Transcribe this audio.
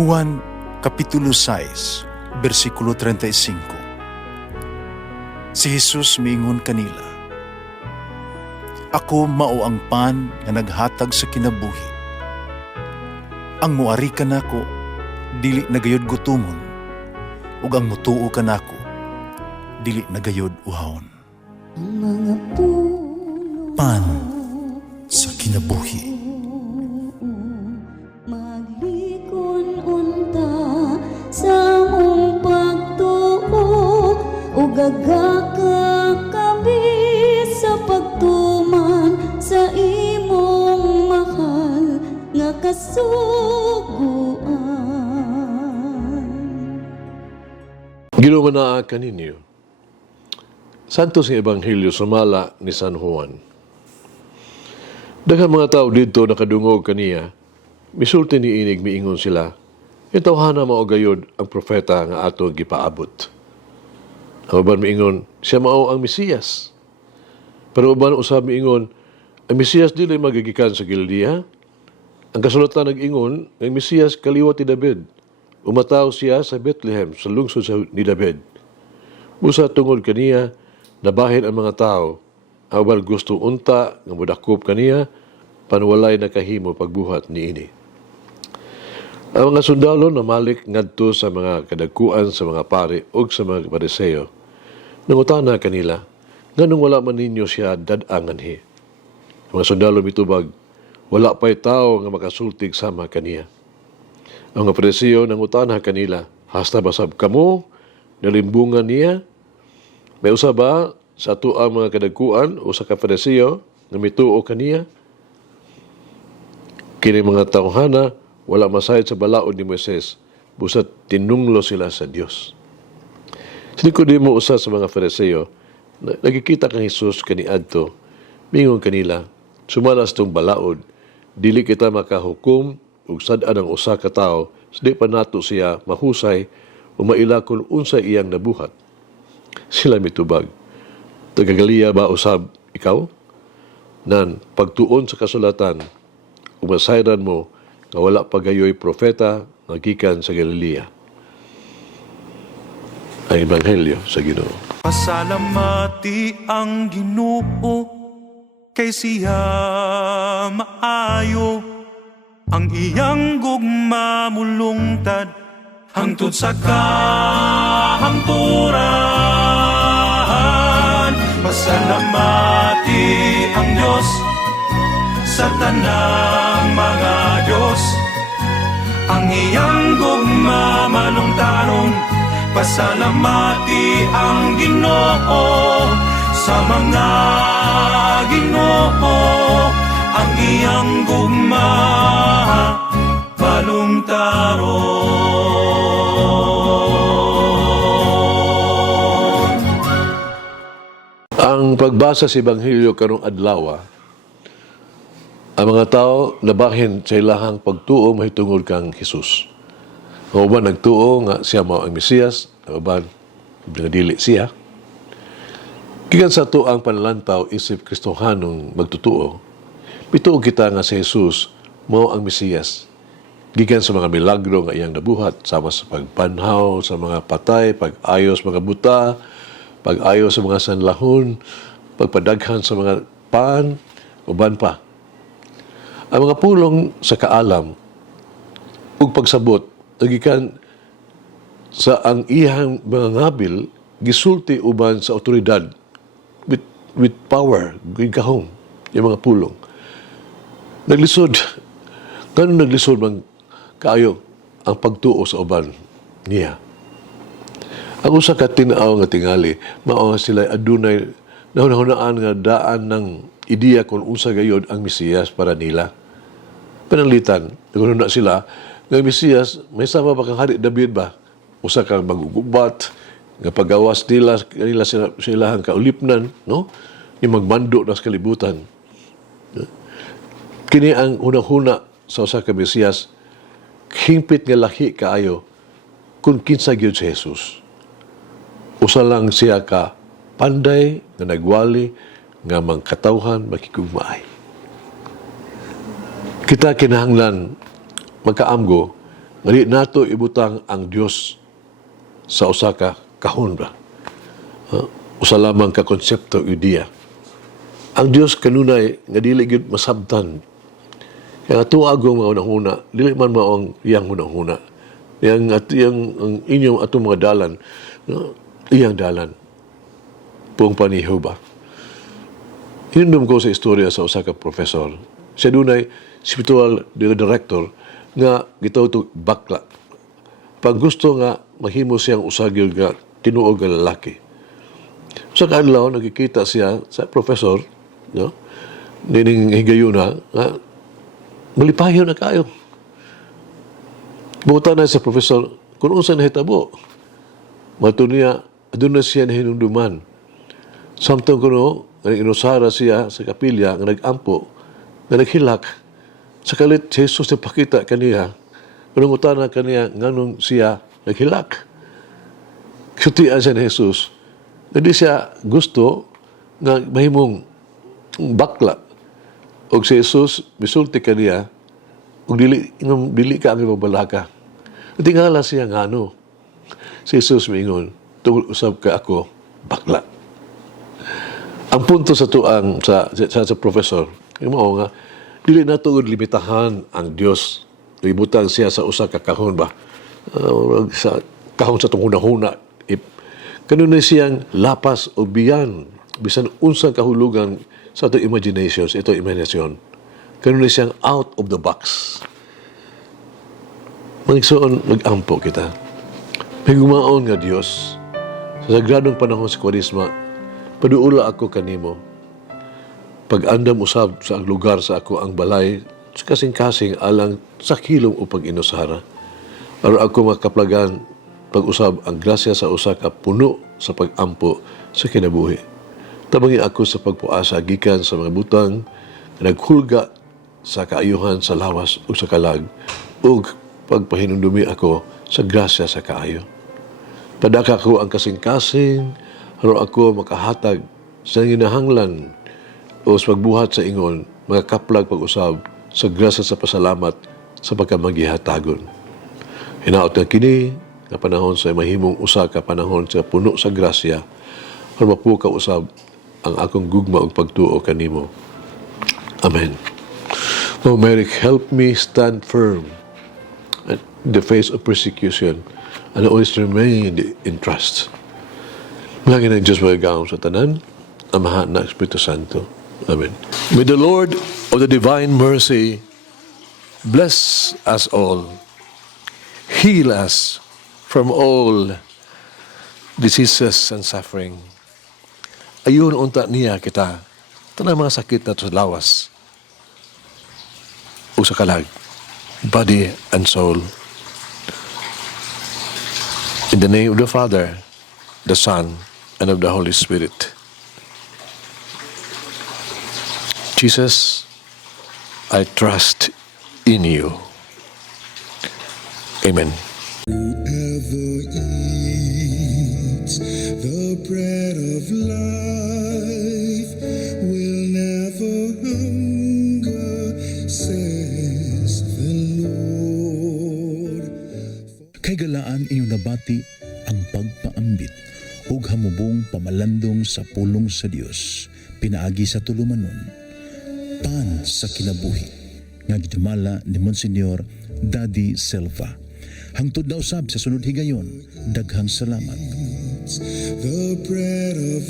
Juan Kapitulo 6, versikulo 35. Si Jesus miingon kanila, "Ako mao ang pan nga naghatag sa kinabuhi. Ang muari kanako dili nagayod gutomon, ug ang mutuo kanako dili nagayod uhawon." Ang mga puno Pan sa kinabuhi. maglikon unta sa mong pagtuo ug gagaka kami sa pagtuman sa imong mahal nga kasuguan. Ginumana kaninyo. Santos nga Ebanghelyo sumala ni San Juan. Daghang mga tao dito nakadungog kaniya, misulti ni inig miingon sila, itawhana mao gayod ang propeta nga ato gipaabot. Ang uban miingon, siya mao ang Mesiyas. Pero uban usab miingon, ang Mesiyas dili magigikan sa Galilea. Ang kasulatan nag-ingon, ang Mesiyas kaliwat ni David. Umataw siya sa Bethlehem, sa lungsod ni David. Busa tungod kaniya, nabahin ang mga tao, ang uban gusto unta nga modakop kaniya, panwalay nakahimo pagbuhat niini. Ang mga sundalo namalik ngadto sa mga kadagkuan sa mga pari ug sa mga Pariseo. Nangutana kanila, nganong wala man ninyo siya dad-anganhi? Ang mga sundalo mitubag, wala pa'y tao nga makasultig sama kaniya. Ang mga Pariseo nangutana kanila, hasta basab kamo, nalimbungan niya? May usa ba sa ato ang mga kadagkuan o sa Pariseo nga mituo kaniya? Kini mga tauhana, wala masayad sa balaod ni Moises, busat tinunglo sila sa Dios. Sini ko di mo usa sa mga Pariseo, nagkikita kang Jesus kaniadto, mingon kanila, sumalas tong balaod, dili kita makahukom ug sad-an ang usa ka tawo, di pa nato siya mahusay o maila kung unsay iyang nabuhat. Sila mitubag, taga-Galilea ba usab ikaw? Nan pagtuon sa kasulatan, umasayran mo nga wala pagayoy propeta nga gikan sa Galilea. Ang Ebanghelyo sa Ginoo. Pasalamati ang Ginoo kay siya maayo, ang iyang gugma mulungtad hangtod sa kahangturan. Pasalamati ang Diyos sa tanang mga Diyos, ang iyang gugma malungtaron. Pasalamati ang Ginoo sa mga Ginoo, ang iyang gugma malungtaron. Ang pagbasa sa Ebanghelyo karong adlaw, ang mga tao nabahin sa ilahang pagtuo mahitungod kang Jesus. Ang uban nagtuo nga siya mao ang Mesiyas, ang uban dili siya. Gikan sa to ang panlantaw isip Kristohanong magtutuo, bituo kita nga si Jesus mao ang Mesiyas. Gikan sa mga milagro nga iyang nabuhat, sama sa pagpanhaw sa mga patay, pag-ayos mga buta, pag-ayos sa mga sanlahon, pagpadaghan sa mga pan, uban pa. Ang mga pulong sa kaalam ug pagsabot nagikan sa ang iyang mga ngabil gisulti uban sa otoridad with power, gigahom yung mga pulong. Naglisod, ganun naglisod man kaayo ang pagtuo sa uban niya. Ang usa ka tinaw nga tingali, mao sila adunay nahunahunaan nga daan ng ideya kung unsa gayod ang Mesiyas para nila. Pananglitan, naguna sila, nga Mesiyas, may sama pa kang hari David ba? Usa kang magugubat, nga pagawas nila silang kaulipnan, no? Yung magmando na sa kalibutan. Kini ang hunahuna sa usa ka Mesiyas, hingpit nga lahi kaayo, kung kinsa gyud si Jesus. Usa lang siya ka panday, nga nagwali, nga mangkatawhan, makikugmaay. Kita kinahanglan magkaamgo Ngali nato ibutang ang Dios sa usa ka kahon ba. Usa lamang ka konsepto ideya. Ang Dios kanunay nga dili gyud masabtan. Kaya tuagong mga unang-una, dili man mao ang iyang unang-una. Yang ang inyong atong mga dalan, iyang dalan. Puong paniho ba? Hinundom ko sa istorya sa usa ka professor. Siya dunay spiritual director nga gitawag bakla. Pag gusto nga mahimo siyang usagil nga tinuog nga lalaki. Sa kadlaw nakikita siya sa professor, no? Nining higayuna nga malipayon na kayo. Buta na sa professor, kung unsa nahitabo. Mato niya, doon na siya nahinunduman. Samtang kuno, inusara siya sa kapilya, nga nag-ampo, nga naghilak, sa kalit, si Jesus na pakita kaniya, kung utana kaniya, nganong siya naghilak. Kutian siya ni Jesus, hindi siya gusto nga mahimong bakla. O si Jesus, misulti kaniya, ug dili ka ang ibabalaka. Tingala siya nga ano. Si Jesus mingon, tungkol usab ka ako, bakla. Ang punto sa tuang sa professor, yung mga nga, dili na tuod limitahan ang Dios. Ibutang siya sa usa ka kahon ba? Sa kahon sa itong huna-huna. Kanunay siyang lapas o biyan, bisan unsang kahulugan sa itong imaginations, ito imaginasyon. Kanunay siyang out of the box. Magigsoon, mag-ampo kita. May gumaon nga Diyos, sa sagradong panahon sa Kwaresma, paduula ako kanimo. Pag-andam usab sa ang lugar sa ako ang balay, sa kasing-kasing alang sa kilong upag inusara. Aro ako makaplagan pag-usab ang grasya sa usa ka puno sa pag-ampo sa kinabuhi. Tabangi ako sa pagpuasa gikan sa mga butang na naghulga sa kaayuhan sa lawas o sa kalag ug pagpahinundumi ako sa grasya sa kaayo. Padaka ko ang kasing-kasing haro ako makahatag sa ginahanglan o sa pagbuhat sa ingon mga kaplag pag-usab sa grasya sa pasalamat sa pagkamagihatagon. Hinaot na kini na panahon sa mahimong usa ka panahon sa puno sa grasya haro mapuka usab ang akong gugma ug pagtuo kanimo. Amen. O Merrick, help me stand firm in the face of persecution and always remain in trust. Malangin ang Diyos magagawang sa tanan, Amahan na Espiritu Santo. Amen. May the Lord of the divine mercy bless us all, heal us from all diseases and suffering. Ayun unta niya kita, tanang mga sakit na sa lawas, o sa kalag, body and soul. In the name of the Father, the Son, and of the Holy Spirit. Jesus, I trust in you. Amen. Whoever eats the bread of life will never hunger, says the Lord. Kay galaan inyong nabati ang pagpaambit ug hamubong pamalandong sa pulong sa Dios pinaagi sa tulumanon. Pan sa kinabuhi nga gidumala ni Monsignor Daddy Silva. Hangtod na usab sa sunod higayon, daghang salamat. The bread of